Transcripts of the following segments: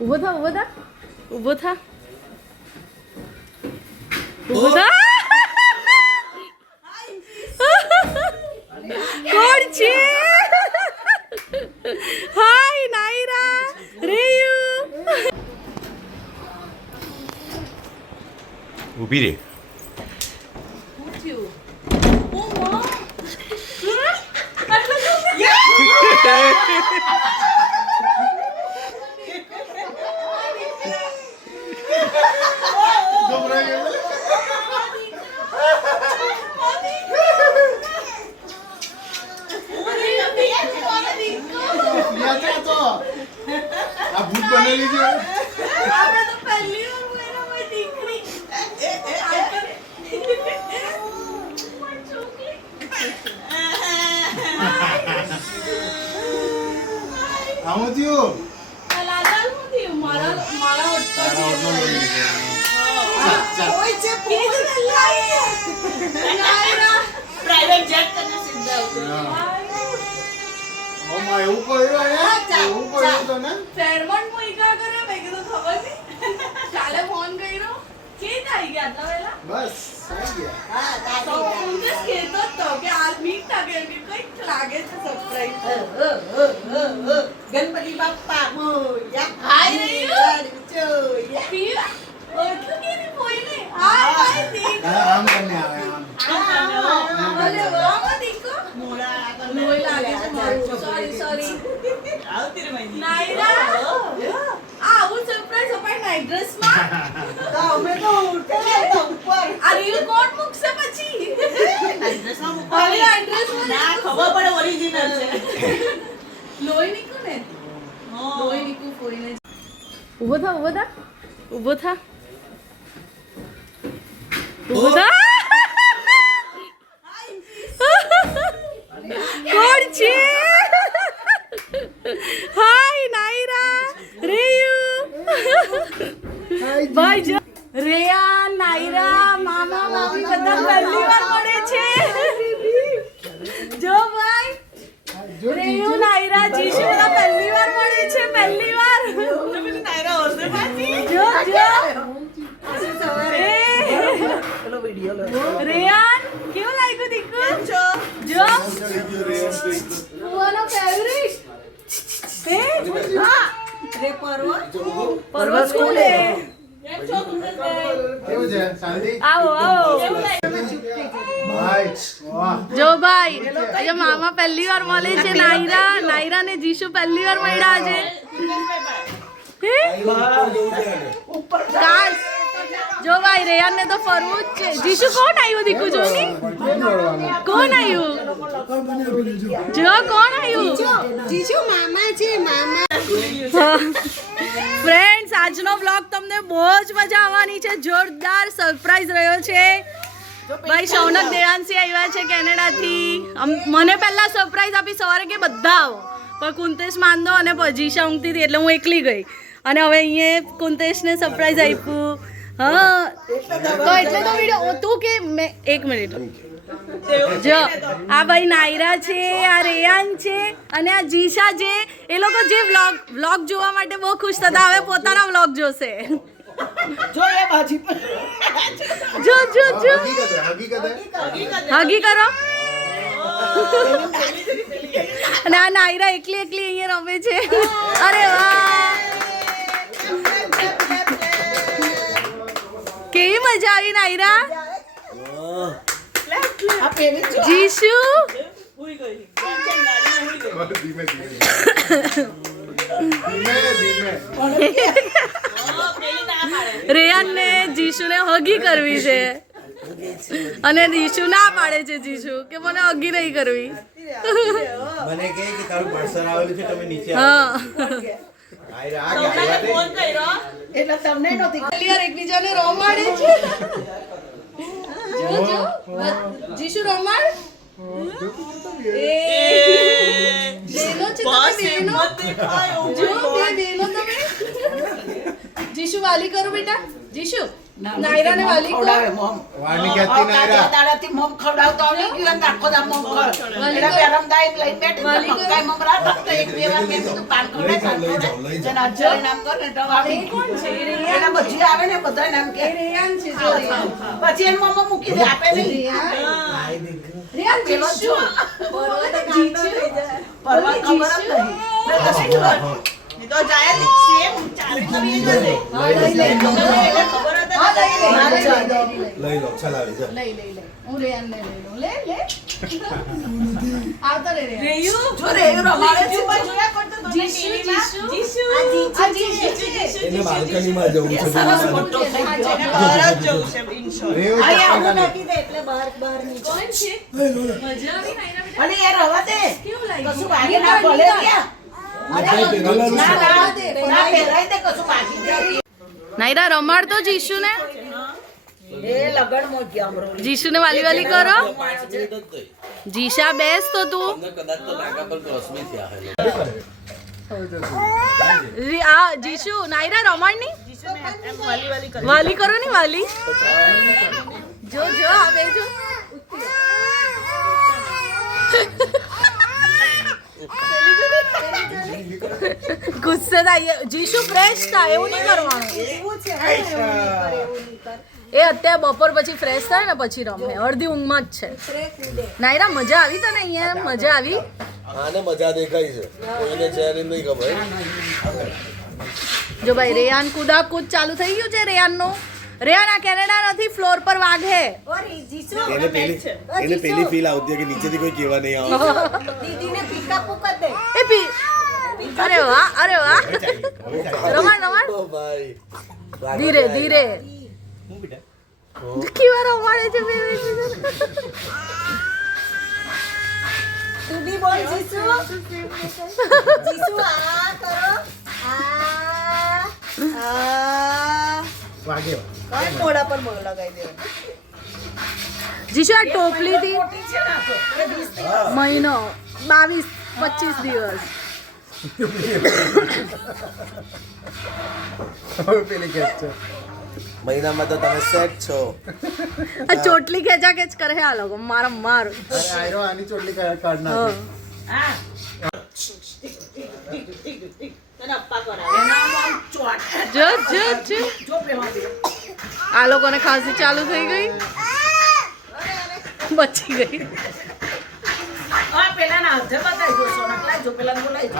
ઊભો થા ઊભો થા. ઊભો થા. ઊભો થા. કોણ છે? હાય નાયરા. રેયુ. ઊભી રે તો આ ભૂત બનેલી છે આવું થયું તારા ઓટલો લઈ લીધો. પ્રાઇવેટ જેટ તને સીધા આવતો. હા. ઓમાં એવું કર્યું એવું તો ને ફેરમોન મુઈકા કરે મે કીધું ખબર નહીં કાલે ફોન કર્યો. કે થઈ ગયા હતા વેલા બસ થઈ ગયા. હા, તો દાદી. કુંદેશ કહેતો જ તો કે આ મીટ લાગે કે કંઈક લાગે છે સરપ્રાઈઝ. ગણપતિ બાપ્પા મોરયા. હાય રહ્યું. જોયા. પીવા? ઓળખ્યું કે નહીં દીકો હા, આમ કરને આવે આમ. આમ મોડા આગળ લોહી લાગે છે મારું સોરી સોરી નાયરા? આવું સરપ્રાઈઝ અપાય નાઈટ ડ્રેસમાં તો અમે તો ઉઠેલા હતા ઉપર. આ રીલ કોણ મૂકશે પછી? એડ્રેસમાં મૂકવા હવે નહીં. એડ્રેસમાં ના, ખબર પડે original છે. લોહી નીકળું ને? લોહી નીકળું કોઈને ઊભો થા ઊભો થા ઊભો થા. ઊભો થા. કોણ છે? હાય નાયરા. રેયુ. ભાઈ જો. રેયા નાયરા મામા મામી બધા પહેલી વાર મળે છે. જો ભાઈ. રેયુ નાયરા જીશુ બધા પહેલી વાર મળે છે પહેલી વાર. જો જો એ. રેયાન કેવું લાગ્યું દીકુ જો ફેવરિટ હે? હા. રે પરવા. જો ભાઈ આજે મામા પહેલી વાર મળે છે નાયરા નાયરા ને જીશુ પહેલી વાર મળ્યા છે. જો ભાઈ રેયાન ને તો ફરવું જ છે. જીશુ કોણ આવ્યું દીકુ જો ની? કોણ આવ્યું જો કોણ આવ્યું જીશુ મામા છે મામા. ફ્રેન્ડ્સ આજનો વ્લોગ તમને બહુ જ મજા આવવાની છે. જોરદાર સરપ્રાઈઝ રહ્યો છે. ભાઈ શૌનક દેવાંશી આવ્યા છે કેનેડાથી. મને પહેલા સરપ્રાઈઝ આપી સવારે કે બધા આવો. પણ કુંતેશ માંદો અને જીશા ઊંઘતી હતી એટલે હું એકલી ગઈ. અને હવે અહીંયા કુંતેશને સરપ્રાઈઝ આપ્યું. હા. તો એટલે તો વીડિયો તું કે મેં એક મિનિટ જો આ ભાઈ નાયરા છે આ રેયાન છે અને આ જીશા છે. એ લોકો જે વ્લોગ વ્લોગ જોવા માટે બહુ ખુશ થતા હવે પોતાના વ્લોગ જોશે. જો એ બાજી જો જો જો. હગી કરો. અને આ નાયરા એકલી એકલી અહીંયા રમે છે. અરે વાહ. મજા આવી નાયરા જીશુ? રેયાન ને જીશુ ને હગી કરવી છે. અને જીશુ ના પાડે છે જીશુ કે મને હગી નહીં કરવી. મને કે તારું પાર્સલ આવેલું છે તમે નીચે આવો. હા. એટલે તમને ક્લિયર એકબીજાને રમાડે છે. જો જો જીશુ રમાડ. તમે. જીશુ વાલી કરો બેટા. જીશુ. નાયરાને વાલી ખવડાવે મોમ. વાળની કહેતી નાયરા. દાડાથી મોમ ખવડાવતો ગયું ને આખો મોમ ખવડાવે. બેઠી એક બે વાર પાન ખવડાય, પાન ખવડાય. જેને ને ગયું. એના બધી આવે ને કે. પછી એમ મોમો મૂકી દે આપે નહીં. પેલો જ છે પરવા ખબર જ નહીં. તો? એ તો જ ચાલે. એટલે ખબર. લઈ લો ચલાવી જા લઈ લઈ લઈ હું રેયાનને લઈ લઉં લે લે આવતો રે રેયાન જો રે, એ રમાડે છે તો જીશુ જીશુ આ જીશુ એને બાલ્કનીમાં જવું છે સરસ મોટો થઈ ગયો. બહાર જ જવું રેવું આ ચપ્પલ આવું કાઢે. નાખી દે એટલે બહાર બહારની કોણ છે મજા આવી બેટા અને યાર હવા દે કેવું લાગ્યું કશું વાગે ના બોલે ક્યાં અરે ના છે. ના ના પહેરાય દે કશું જાય નાયરા રમાડતો જીશુને? એ લગનમાં ગયા અમરોલી. જીશુને વાલી વાલી કરો. જીશા બેસ તો તું. કદાચ તો નાકા પર ક્રોસમી થયા હે આ જીશુ નાયરા રમાડની વાલી કરો ની વાલી. જો જો આ બે જો ગુસ્સે થાય જીશુ ફ્રેશ થાય એવું નહીં કરવાનું. એ અત્યારે બપોર પછી ફ્રેશ થાય ને પછી રમે. અડધી ઊંઘમાં જ છે. નાયરા મજા આવી તને અહીંયા મજા આવી? આને મજા દેખાય છે. કોઈને છે નહીં ખબર. જો ભાઈ રેયાન કુદાકૂદ ચાલુ થઈ ગયું છે રેયાનનું? રેયાન આ કેનેડા નથી ફ્લોર પર વાગે એને પેલી એને પેલી ફીલ આવતી કે નીચેથી કોઈ કેવા નહીં આવે. એ પી અરે વાહ અરે વાહ. રમણ રમણ ઓ ભાઈ. ધીરે ધીરે. કેવા રમાડે છે બે બે તું બી. બોલ જીસુ. જીસુ આ કરો. આ આ. વાગે. કઈ મોડા પર મોઢ લગાવી દેવાનું. જીશુ આ ટોપલી થી. મહિનો બાવીસ પચીસ દિવસ. પેલી ખેંચ છે. મહિનામાં તો તમે સેટ છો. આ ચોટલી ખેંચા ખેંચ કરે આ લોકો મારા માર. આયરો આની ચોટલી કાઢ કાઢ નાખે. હા. તને અપ્પા કરાવે. જો જો જો જો પેલા દે. આ લોકોને ખાંસી ચાલુ થઈ ગઈ. બચી ગઈ. હાથે બતાવી દો, બોલાવી.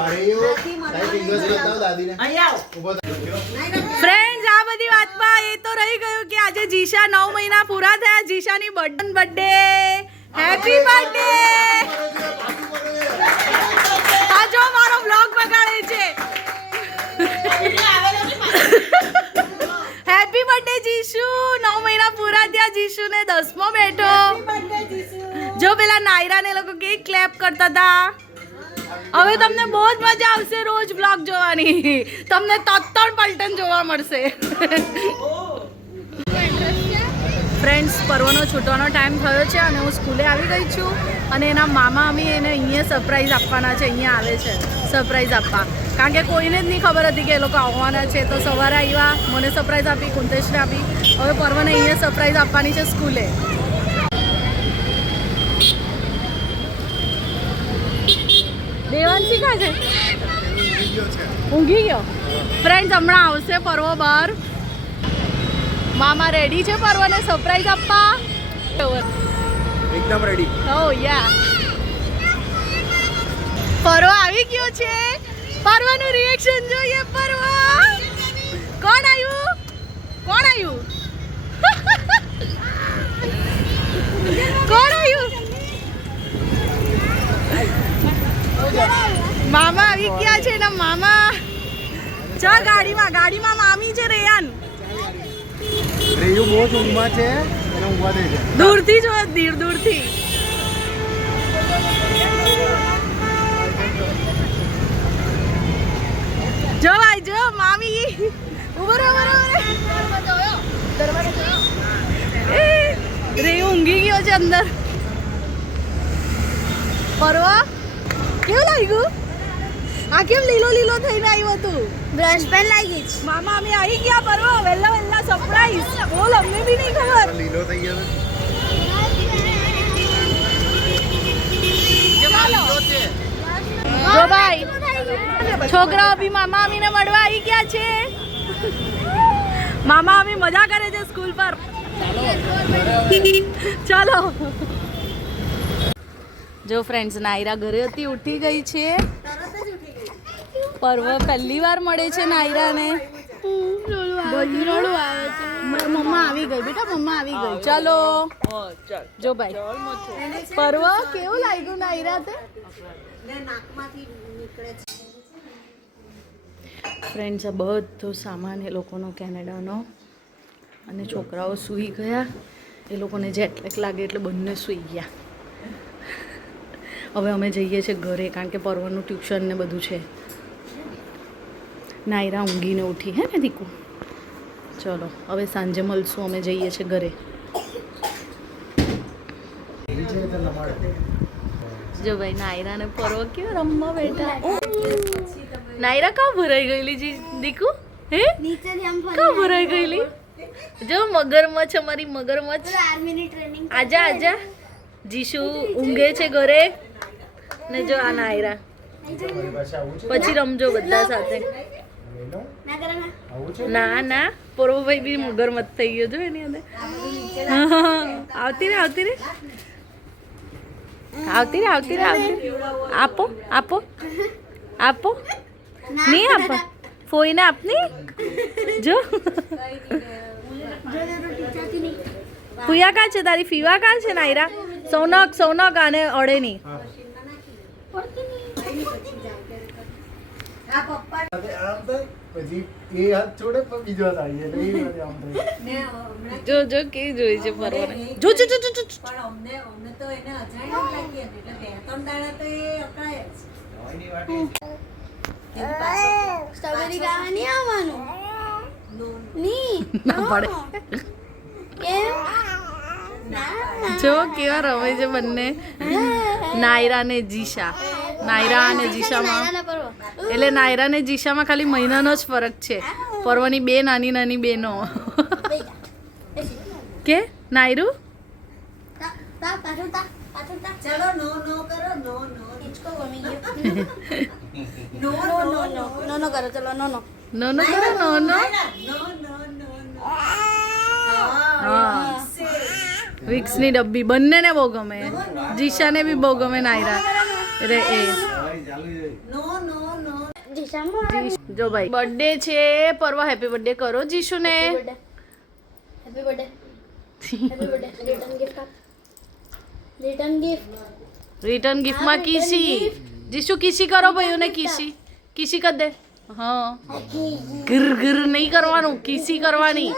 ફ્રેન્ડ્સ આ બધી વાતમાં એ તો રહી ગયું કે આજે જીશા નવ મહિના પૂરા થયા. જીશાની બર્થડે બર્થડે. હેપી બર્થડે આ જો મારો બ્લોગ બગાડે છે. હેપી બર્થડે જીશુ નવ મહિના પૂરા થયા જીશુને દસમો બેઠો. જો પેલા નાયરાને એ લોકો કેક ક્લેપ કરતા હતા. હવે તમને બહુ જ મજા આવશે રોજ બ્લોગ જોવાની. તમને તત્તણ પલટન જોવા મળશે. ફ્રેન્ડ્સ પર્વનો છૂટવાનો ટાઈમ થયો છે અને હું સ્કૂલે આવી ગઈ છું અને એના મામા અમી એને અહીંયા સરપ્રાઈઝ આપવાના છે અહીંયા આવે છે. સરપ્રાઈઝ આપવા. કારણ કે કોઈને જ નહીં ખબર હતી કે એ લોકો આવવાના છે. તો સવારે આવ્યા મને સરપ્રાઈઝ આપી કુંતેશને આપી. હવે પર્વને અહીંયા સરપ્રાઈઝ આપવાની છે સ્કૂલે દેવાંશી કા છે? ઊંઘી ગયો? ફ્રેન્ડ હમણાં આવશે પર્વ બહાર. મામા રેડી છે પર્વને સરપ્રાઈઝ આપવા? એકદમ રેડી ઓ યા પર્વ આવી ગયો છે. પર્વનું રિએક્શન જોઈએ પરવા કોણ આવ્યું કોણ આવ્યું કોણ આવ્યું મામા આવી ગયા છે ને મામા. ચા ગાડીમાં ગાડીમાં મામી છે રેયાન. રેયુ બહુ જ ઊંઘમાં છે એને ઊંઘવા દે છે દૂરથી જો દૂર દૂરથી. જો ભાઈ જો મામી. ઊભો રહો ઊભો રે ઊંઘી ગયો છે અંદર. પરવા કેવું લાગ્યું? આ કેમ લીલો લીલો થઈને આવ્યો તું બ્રશ પેન લાગી છે મામા અમે આવી ગયા પરવો. વહેલા વહેલા સરપ્રાઈઝ બોલ અમને બી નહીં ખબર. લીલો થઈ ગયો જો ભાઈ છોકરાઓ બી મામા અમીને મળવા આવી ગયા છે. મામા અમી મજા કરે છે સ્કૂલ પર. ચાલો. જો ફ્રેન્ડ્સ નાયરા ઘરે હતી ઉઠી ગઈ છે. પર્વ પહેલી વાર મળે છે નાયરાને. મમ્મા આવી ગઈ બેટા મમ્મા આવી ગઈ. ચાલો. જો ભાઈ. પર્વ કેવું લાગ્યું નાયરા તે ફ્રેન્ડ્સ આ બધો સામાન એ લોકોનો કેનેડાનો અને છોકરાઓ સૂઈ ગયા. એ લોકોને જેટલેક લાગે એટલે બંને સૂઈ ગયા. હવે અમે જઈએ છીએ ઘરે, કારણ કે પર્વનું ટ્યુશન ને બધું છે. નાયરા ઊંઘીને ઉઠી, હે ને દીકુ? ચલો, હવે સાંજે મળશું, અમે જઈએ છીએ ઘરે. જો ભાઈ નાયરા ફરવા કેવો રમવા બેઠા. નાયરા કા ભરાઈ ગયેલી જી દીકુ? હે? કા ભરાઈ ગયેલી? જો મગરમચ્છ અમારી મગરમચ્છ. આજા આજા. જીશુ ઊંઘે છે ઘરે. ને જો આ નાયરા. પછી રમજો બધા સાથે. ના ના. ના ના. પૂર્વભાઈ બી મગરમચ્છ થઈ ગયો જો એની અંદર. આવતી રે આવતી રે આવતી રે આવતી રે આવતી આપો આપો આપો. નહીં આપો. ફોઈને આપની? જો. ફુયા કા છે તારી? ફીવા કા છે નાયરા? સૌનક સૌનક આને અડે નહીં. આમ થાય પછી એ હાથ છોડે પણ બીજો હાથ આવી એટલે એ વળી આમ થાય. જો જો કે જોઈ છે પરવાને જો જો જો જો. પણ અમને અમને તો એને અજાણ્યા લાગી એટલે બે ત્રણ દાડા તો એ અકળાય જ. સ્ટ્રોબેરી ખાવા નહીં આવવાનું? નહીં? ના પડે. કેમ જો કેવા રમે છે બંને. નાયરા ને જીશા. નાયરા અને જીશામાં એટલે નાયરા ને જીશામાં ખાલી મહિનાનો જ ફરક છે. પર્વની બે નાની નાની બેનો કે? નાયરુ? તા તા પાછું તા પાછું તા ચલો નો નો કરો નો નો. હિચકો ગમી ગયો. નો નો નો. નો નો નો કરો ચલો નો નો. નો નો કરો નો નો. નો નો નો. નો હા. વિક્સની ડબ્બી. બંનેને બહુ ગમે. જીશાને બી બહુ ગમે નાયરા. એટલે એ. નો નો નો. જીશામાં. જો ભાઈ બર્થડે છે પરવા હેપી બર્થડે કરો જીશુને. Birthday happy birthday happy birthday return gift આપ. રિટર્ન ગિફ્ટ રિટર્ન ગિફ્ટમાં કીસી જીશુ કીસી કરો ભાઈઓને કીસી કીસી કર દે. હા. ગર ગર નહીં કરવાનું કીસી કરવાની.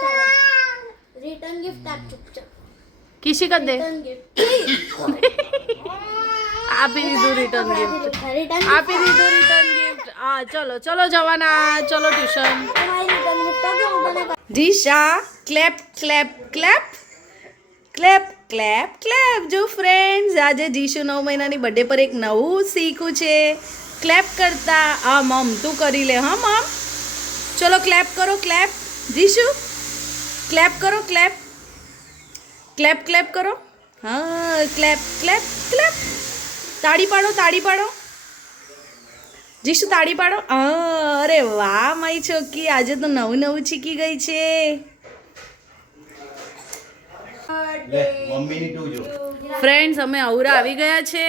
રિટર્ન ગિફ્ટ આપ ચૂપચાપ કીસી કર દે આપી દીધું રિટર્ન ગિફ્ટ આપી દીધું રિટર્ન ગિફ્ટ હા ચલો ચલો જવાના ચલો ટ્યુશન હું Disha clap clap clap clap clap clap જો ફ્રેન્ડ્સ આજે જીશુ નવ મહિનાની બર્થડે પર એક નવું શીખું છે. ક્લેપ કરતા આ મમ તું કરી લે હા મમ ચલો ક્લેપ કરો ક્લેપ જીશુ ક્લેપ કરો ક્લેપ ક્લેપ ક્લેપ કરો. હા ક્લેપ ક્લેપ ક્લેપ. તાળી પાડો તાળી પાડો. જીશું તાળી પાડો. અરે વાહ મારી છોકી આજે તો નવું નવું શીખી ગઈ છે. ફ્રેન્ડ્સ અમે અવરા આવી ગયા છે.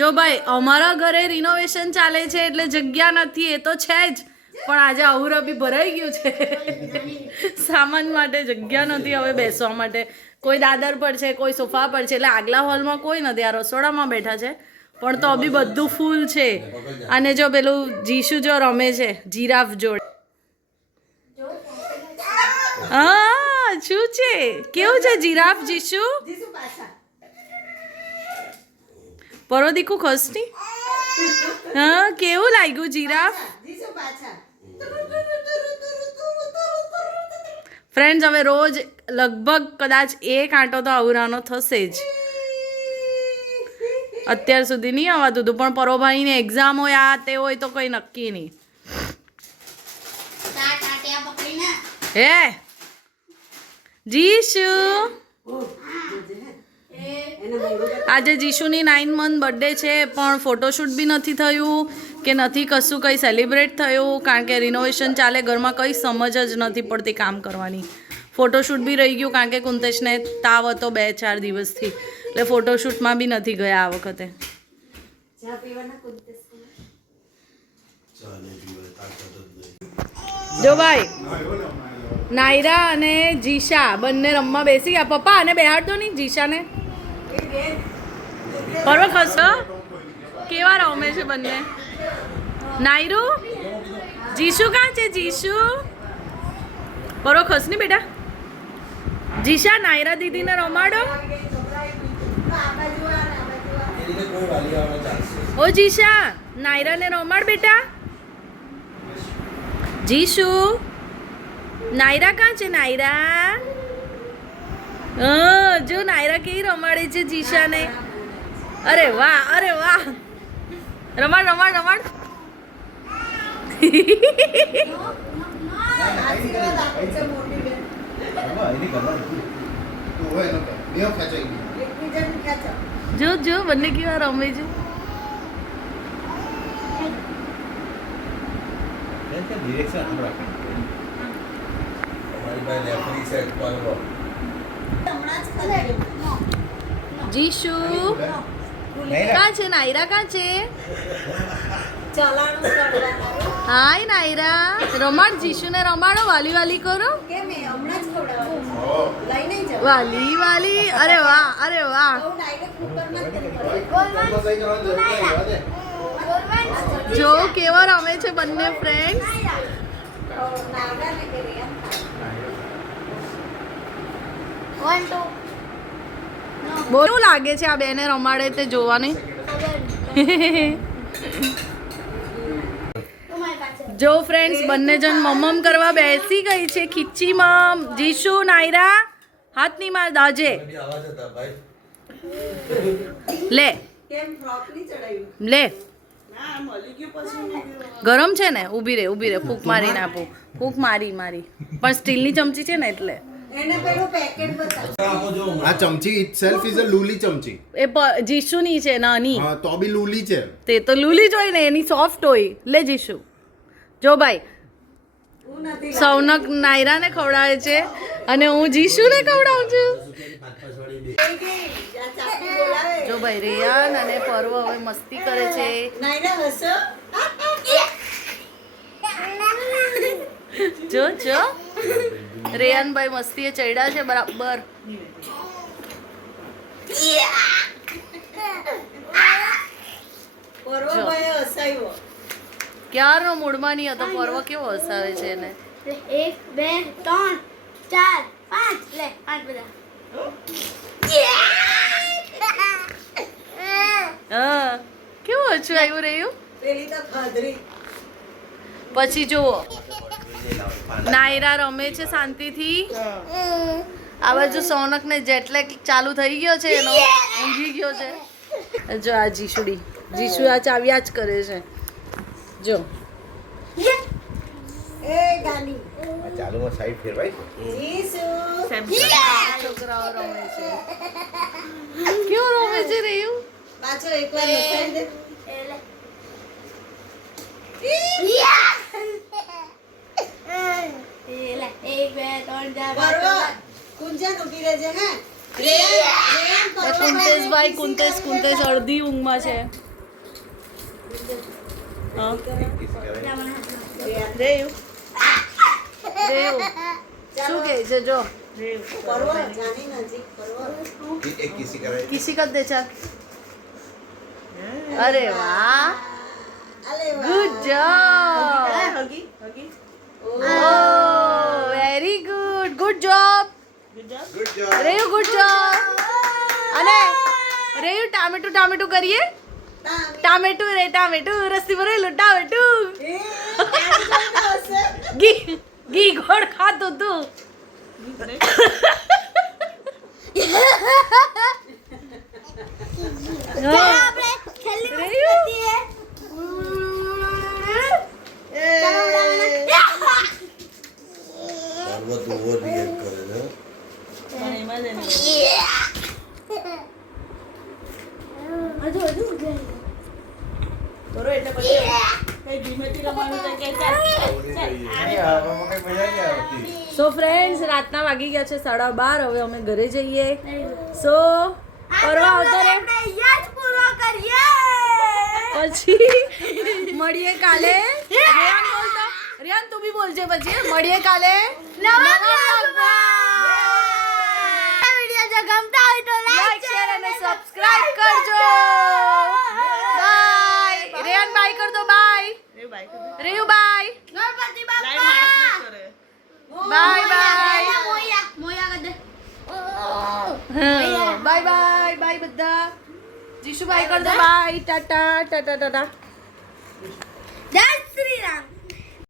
જો ભાઈ અમારા ઘરે રિનોવેશન ચાલે છે એટલે જગ્યા નથી એ તો છે જ. પણ આજે અવરા બી ભરાઈ ગયું છે. સામાન માટે જગ્યા નથી હવે બેસવા માટે. કોઈ દાદર પર છે, કોઈ સોફા પર છે, એટલે આગલા હોલમાં કોઈ નથી, આ રસોડામાં બેઠા છે. પણ તો બી બધું ફૂલ છે. અને જો પેલું જીશુ જો રમે છે, જીરાફ જોડે. હા, શું છે? કેવું છે જીરાફ, જીશુ? પરો દીકુ ખસની હા, કેવું લાગ્યું જીરાફ? ફ્રેન્ડ્સ હવે રોજ લગભગ કદાચ એક આંટો તો અવરાનો થશે જ. અત્યાર સુધી નહીં આવતું હતું પણ પરોભાઈની એક્ઝામ હોય, આ તે હોય તો કંઈ નક્કી નહીં. હે? જીશુ? આજે જીશુની નાઇન મંથ બર્થડે છે, પણ ફોટોશૂટ બી નથી થયું. કે નથી કશું કંઈ સેલિબ્રેટ થયું કારણ કે રિનોવેશન ચાલે ઘરમાં કંઈ સમજ જ નથી પડતી કામ કરવાની. ફોટોશૂટ બી રહી ગયું કારણ કે કુંતેશને તાવ હતો બે ચાર દિવસથી. એટલે ફોટોશૂટમાં બી નથી ગયા આ વખતે. જો ભાઈ નાયરા અને જીશા બંને રમવા બેસી ગયા. પપ્પા અને બેહાડતો નહીં જીશાને. બરોબર ખસો કેવા રમે છે બંને? નાયરુ? જીશુ કાં છે, જીશુ? પર્વ ખસ ને બેટા. જીશા, નાયરા દીદીને રમાડો. ઓ જીશા, નાયરાને રમાડ બેટા. જીશુ, નાયરા કાં છે, નાયરા? જો નાયરા કેવી રમાડે છે જીશાને. અરે વાહ અરે વાહ. રમાડ રમાડ રમાડ. જો જો બંને કેવા રમે છે. જીશુ કાં છે નાયરા કાં છે ચલાણું. હાય નાયરા રમાડ જીશુને રમાડો વાલી વાલી કરો વાલી વાલી અરે વાહ અરે વાહ જ કેવા રમે છે બંને ફ્રેન્ડ્સ two. બહુ લાગે છે આ બેને રમાડે તે જોવાની જો ફ્રેન્ડ્સ બંને જણ મમમ કરવા બેસી ગઈ છે ખીચી મમ જીશુ નાયરા હાથની માર દાજે. લે? લે. ગરમ છે ને? ઊભી રે ઊભી રે. ફૂક મારી આપું. ફૂક મારી મારી. પણ સ્ટીલની ચમચી છે ને એટલે. એને પેલું પેકેટ બતાવ. આ ચમચી a લુલી ચમચી. એ જીશુની છે નાની. હા તો બી લુલી છે. તે તો લૂલી જ હોય ને એની સોફ્ટ હોય. લે જીશુ. જો ભાઈ સૌનક નાયરાને ખવડાવે છે અને હું જીશુને ખવડાવું છું. જો ભાઈ રેયાન અને પર્વ હવે મસ્તી કરે છે જો. જો જો રેયાનભાઈ મસ્તીએ ચડ્યા છે બરાબર પર્વભાઈએ હસાવ્યો. ક્યારનો મૂડમાં નહીં હતો? પર્વ કેવો હસાવે છે એને? એક બે ત્રણ ચાર પાંચ લે પાંચ બધા. હા. કેવું ઓછું આવ્યું રહ્યું પેલી તો ખાધરી. પછી જુઓ. નાયરા રમે છે શાંતિથી. આ બાજુ સોનકને જેટલેક ચાલુ થઈ ગયો છે એનો ઊંઘી ગયો છે. જો આ જીશુડી. જીશુ આ ચાવ્યા જ કરે છે. જો. ચાલુમાં સાઈડ ફેરવાય છોકરાઓ રમે છે. કેવું રમે છે રહ્યું પાછો એકવાર દે. કુંતેશભાઈ પાસે કુંતેશ કુંતેશ અડધી ઊંઘમાં છે. હા સાત, મને રેયું રેયું શું કહે છે જો પર્વ, જાની નજીક પર્વ. એક કિસી કરાય કિસી કર દે ચાલ અરે વાહ અલે વાહ. Good job oh very good good job good job રેયુ good job અને રેયુ ટામેટું ટામેટું કરીએ તામ. ટામેટું રે ટામેટું રસ્તી ભરેલું ટામેટું? ઘી ઘી ગોળ ખાતું તું. ચાલો હજુ હજુ ઉડાવીએ. એટલે પછી કઈ ધીમેથી રમવાનું તો કે ચાલ સો ફ્રેન્ડ્સ રાતના વાગી ગયા છે સાડા બાર. હવે અમે ઘરે જઈએ. સો પરવા આવતા રે પછી મળીએ કાલે. રિયાન બોલતો. રિયાન તું બી બોલજે પછી મળીએ કાલે. નવા વીડિયો જો ગમતા હોય તો સબસ્ક્રાઇબ કરજો. બાય રેન બાય કર દો બાય રેયુ બાય ગણપતિ બાપા. બાય બાય મોયા મોયા કર દે બાય બાય બાય બધા. જીશુભાઈ કર દો બાય ટાટા ટાટા ટાટા. જય શ્રી રામ.